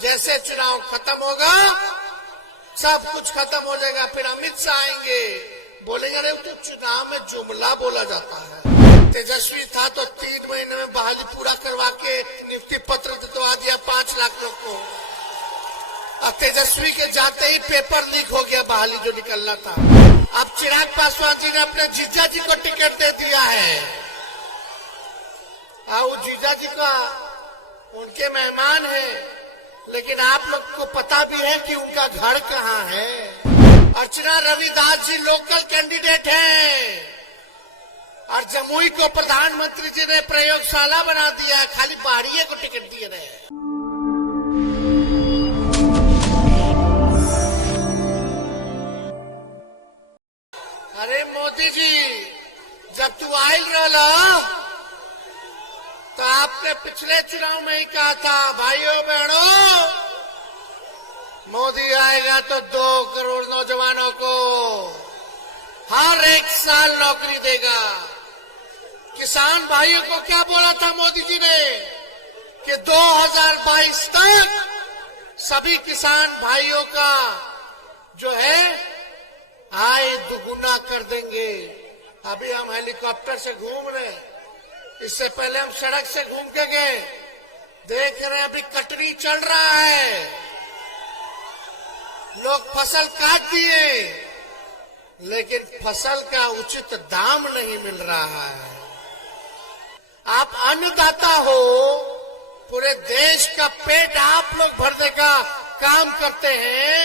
जैसे चुनाव खत्म होगा सब कुछ खत्म हो जाएगा। फिर अमित शाह आएंगे, बोलेंगे अरे तो चुनाव में जुमला बोला जाता है। तेजस्वी था तो 3 महीने में बहाली पूरा करवा के नियुक्ति पत्र दिलवा दिया 5 लाख लोग को। अब तेजस्वी के जाते ही पेपर लीक हो गया, बहाली जो निकलना था। अब चिराग पासवान जी ने अपने जीजा जी को टिकट दे दिया है। वो जीजा जी का उनके मेहमान है, लेकिन आप लोग को पता भी है कि उनका घर कहाँ है। अर्चना रविदास जी लोकल कैंडिडेट हैं और जमुई को प्रधानमंत्री जी ने प्रयोगशाला बना दिया है, खाली बाड़िए को टिकट दिए रहे। अरे मोदी जी, जब तू आयल रहा तो आपने पिछले चुनाव में ही कहा था भाइयों बहनों, मोदी आएगा तो 2 करोड़ नौजवानों को हर 1 साल नौकरी देगा। किसान भाइयों को क्या बोला था मोदी जी ने कि 2022 तक सभी किसान भाइयों का जो है आय दुगुना कर देंगे। अभी हम हेलीकॉप्टर से घूम रहे हैं, इससे पहले हम सड़क से घूम के गए, देख रहे हैं अभी कटनी चल रहा है, लोग फसल काट दिए लेकिन फसल का उचित दाम नहीं मिल रहा है। आप अन्नदाता हो, पूरे देश का पेट आप लोग भरने का काम करते हैं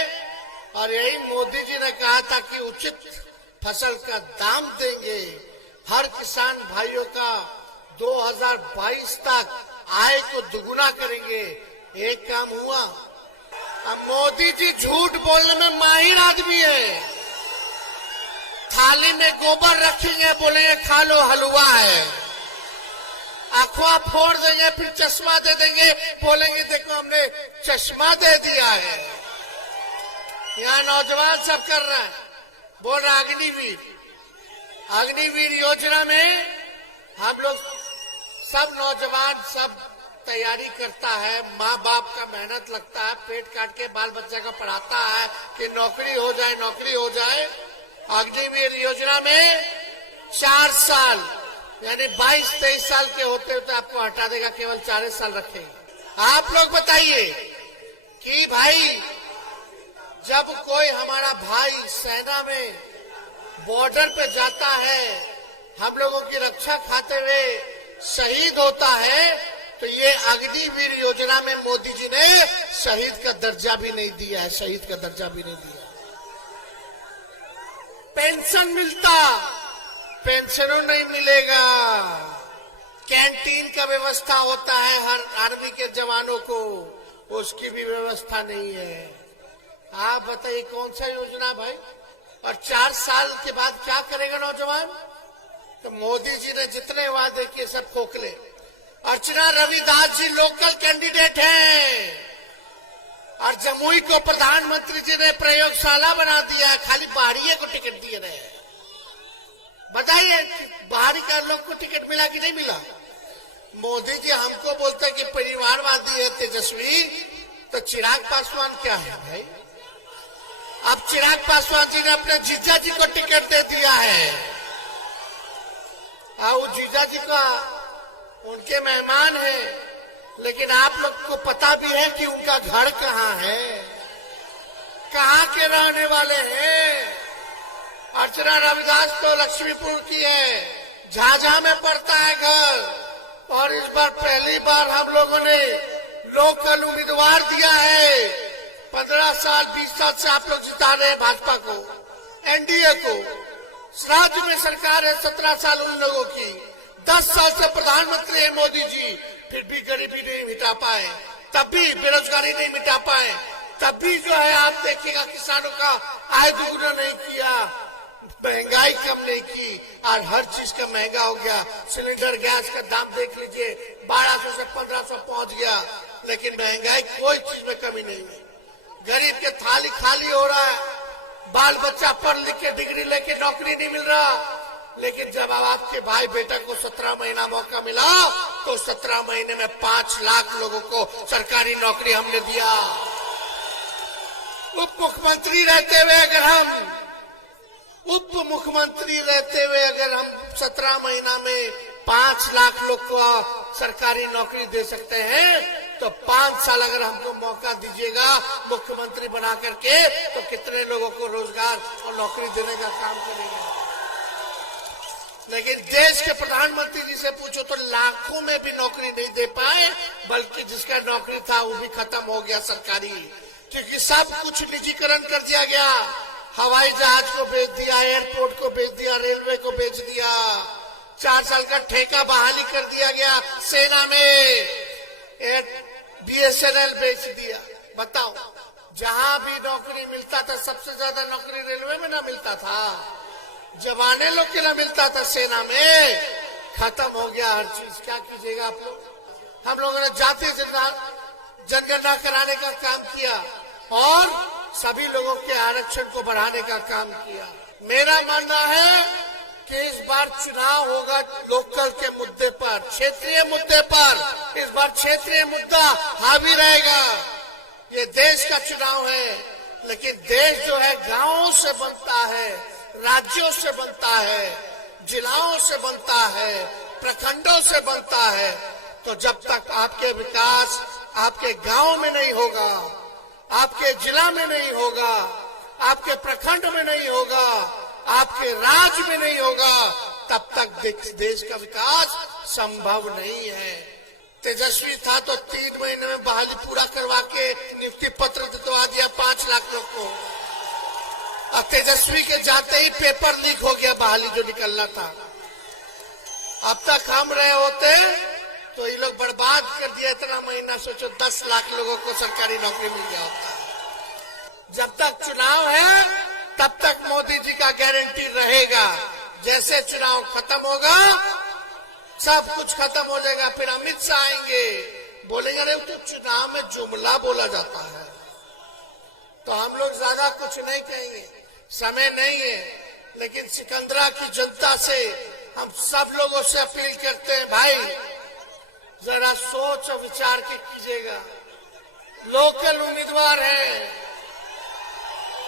और यही मोदी जी ने कहा था कि उचित फसल का दाम देंगे, हर किसान भाइयों का 2022 तक आय को दुगुना करेंगे। एक काम हुआ। अब मोदी जी झूठ बोलने में माहिर आदमी है। थाली में गोबर रखेंगे, बोलेंगे खा लो हलवा है, अखवा फोड़ देंगे, फिर चश्मा दे देंगे, बोलेंगे देखो हमने चश्मा दे दिया है। यहाँ नौजवान सब कर रहा है, बोल रहा अग्निवीर योजना में हम लोग सब नौजवान सब तैयारी करता है, माँ बाप का मेहनत लगता है, पेट काट के बाल बच्चा का पढ़ाता है कि नौकरी हो जाए, नौकरी हो जाए। अग्निवीर योजना में 4 साल यानी 22-23 साल के होते होते आपको हटा देगा, केवल 4 साल रखेगा। आप लोग बताइए कि भाई जब कोई हमारा भाई सेना में बॉर्डर पे जाता है, हम लोगों की रक्षा खाते हुए शहीद होता है, तो ये अग्निवीर योजना में मोदी जी ने शहीद का दर्जा भी नहीं दिया है, शहीद का दर्जा भी नहीं दिया। पेंशन मिलता, पेंशनों नहीं मिलेगा। कैंटीन का व्यवस्था होता है हर आर्मी के जवानों को, उसकी भी व्यवस्था नहीं है। आप बताइए कौन सा योजना भाई? और 4 साल के बाद क्या करेगा नौजवान? तो मोदी जी ने जितने वादे किए सब खोखले। अर्चना रविदास जी लोकल कैंडिडेट हैं और जमुई को प्रधानमंत्री जी ने प्रयोगशाला बना दिया है, खाली बाड़िए को टिकट दिए रहे। बताइए बाहरी का लोग को टिकट मिला कि नहीं मिला? मोदी जी हमको बोलते हैं कि परिवारवादी है तेजस्वी, तो चिराग पासवान क्या है भाई? अब चिराग पासवान जी ने अपने जीजा जी को टिकट दे दिया है। वो जीजा जी का उनके मेहमान है, लेकिन आप लोग को पता भी है कि उनका घर कहाँ है, कहाँ के रहने वाले हैं। अर्चना रविदास तो लक्ष्मीपुर की है, झाझा में पड़ता है घर, और इस बार पहली बार हम लोगों ने लोकल उम्मीदवार दिया है। 15 साल 20 साल से आप लोग जिता रहे हैं भाजपा को, एनडीए को। राज्य में सरकार है 17 साल उन लोगों की, 10 साल से प्रधानमंत्री है मोदी जी, फिर भी गरीबी नहीं मिटा पाए, तब भी बेरोजगारी नहीं मिटा पाए, तब भी जो है आप देखिएगा किसानों का आय दुगुना नहीं किया, महंगाई कम नहीं की, और हर चीज का महंगा हो गया। सिलेंडर गैस का दाम देख लीजिए, 1200 से 1500 पहुंच गया, लेकिन महंगाई कोई चीज में कमी नहीं है। गरीब के थाली खाली हो रहा है, बाल बच्चा पढ़ लिख के डिग्री लेके नौकरी नहीं मिल रहा। लेकिन जब आपके भाई बेटा को 17 महीना मौका मिला तो 17 महीने में 5 लाख लोगों को सरकारी नौकरी हमने दिया। उप मुख्यमंत्री रहते हुए अगर हम 17 महीना में 5 लाख लोग को सरकारी नौकरी दे सकते हैं, तो 5 साल अगर हमको मौका दीजिएगा मुख्यमंत्री बना करके, तो कितने लोगों को रोजगार और नौकरी देने का काम करेंगे। लेकिन देश के प्रधानमंत्री जी से पूछो तो लाखों में भी नौकरी नहीं दे पाए, बल्कि जिसका नौकरी था वो भी खत्म हो गया सरकारी, क्योंकि सब कुछ निजीकरण कर दिया गया। हवाई जहाज को बेच दिया, एयरपोर्ट को बेच दिया, रेलवे को बेच दिया, 4 साल का ठेका बहाली कर दिया गया, सेना में BSNL बेच दिया। बताओ, जहां भी नौकरी मिलता था, सबसे ज्यादा नौकरी रेलवे में ना मिलता था, जवाने लोग के ना मिलता था, सेना में खत्म हो गया हर चीज। क्या कीजिएगा आप लोग। हम लोगों ने जाति जनगणना कराने का काम किया और सभी लोगों के आरक्षण को बढ़ाने का काम किया। मेरा मानना है कि इस बार चुनाव होगा लोकल के मुद्दे पर, क्षेत्रीय मुद्दे पर। इस बार क्षेत्रीय मुद्दा हावी रहेगा। ये देश का चुनाव है, लेकिन देश जो है गांवों से बनता है, राज्यों से बनता है, जिलाओं से बनता है, प्रखंडों से बनता है। तो जब तक आपके विकास आपके गांव में नहीं होगा, आपके जिला में नहीं होगा, आपके प्रखंड में नहीं होगा, आपके राज्य में नहीं होगा, तब तक देश का विकास संभव नहीं है। तेजस्वी था तो 3 महीने में बहाली पूरा करवा के नियुक्ति पत्र दिलवा दिया 5 लाख लोग को। अब तेजस्वी के जाते ही पेपर लीक हो गया, बहाली जो निकलना था। अब तक हम रहे होते तो ये लोग बर्बाद कर दिया इतना महीना। सोचो 10 लाख लोगों को सरकारी नौकरी मिल गया होता। जब तक चुनाव है तब तक मोदी जी का गारंटी रहेगा। जैसे चुनाव खत्म होगा सब कुछ खत्म हो जाएगा। फिर अमित शाह आएंगे, बोलेंगे अरे तो चुनाव में जुमला बोला जाता है। तो हम लोग ज्यादा कुछ नहीं कहेंगे, समय नहीं है। लेकिन सिकंदरा की जनता से हम सब लोगों से अपील करते हैं, भाई जरा सोच और विचार के कीजिएगा। लोकल उम्मीदवार हैं,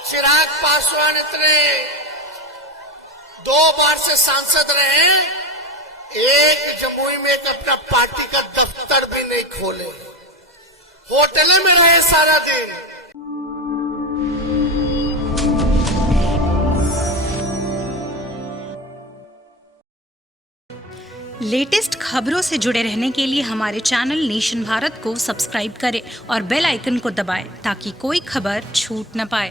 चिराग पासवान इतने 2 बार से सांसद रहे, एक जमुई में एक अपना पार्टी का दफ्तर भी नहीं खोले, होटल में रहे सारा दिन। लेटेस्ट खबरों से जुड़े रहने के लिए हमारे चैनल नेशन भारत को सब्सक्राइब करें और बेल आइकन को दबाएं ताकि कोई खबर छूट न पाए।